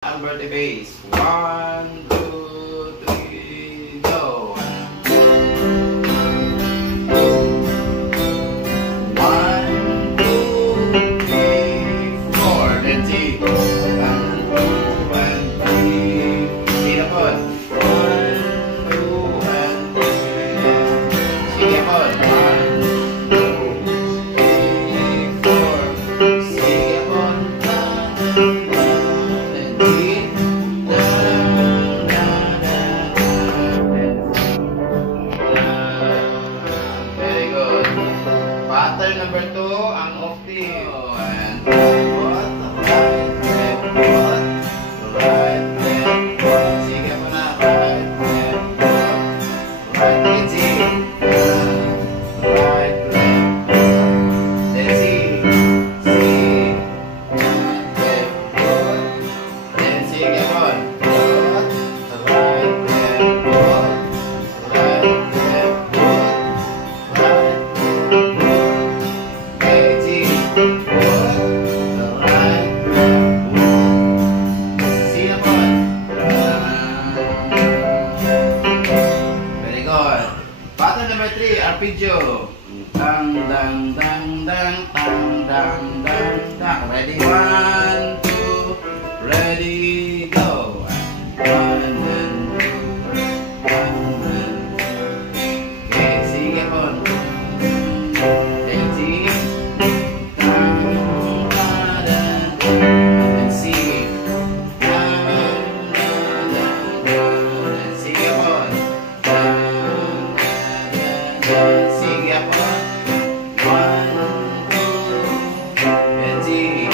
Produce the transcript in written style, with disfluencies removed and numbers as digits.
Ang birthday bass. 1, 2, 3, go! 1, 2, 3, 4. Let's see. 1, 2, and 3. Sige po. 1, 2, and 3. Sige po. 1, 2, 3, 4. Sige po. Pattern number 2, ang octave. And what? Right, left, what? Right, left, what? Sige mo na. Right, left, what? Right, let's see. Right, left, what? Let's see. See. Right, left, what? Then sige mo. What? Right, left, what? Right, left, what? Right. Very good. Pattern number 3, arpeggio. Dang dang dang dang dang dang dang dang. Ready? 1, 2, ready, go. 1 and 2, 1 and 2. Okay, sige po. Let's see. Sige po. 1, 2, let's see.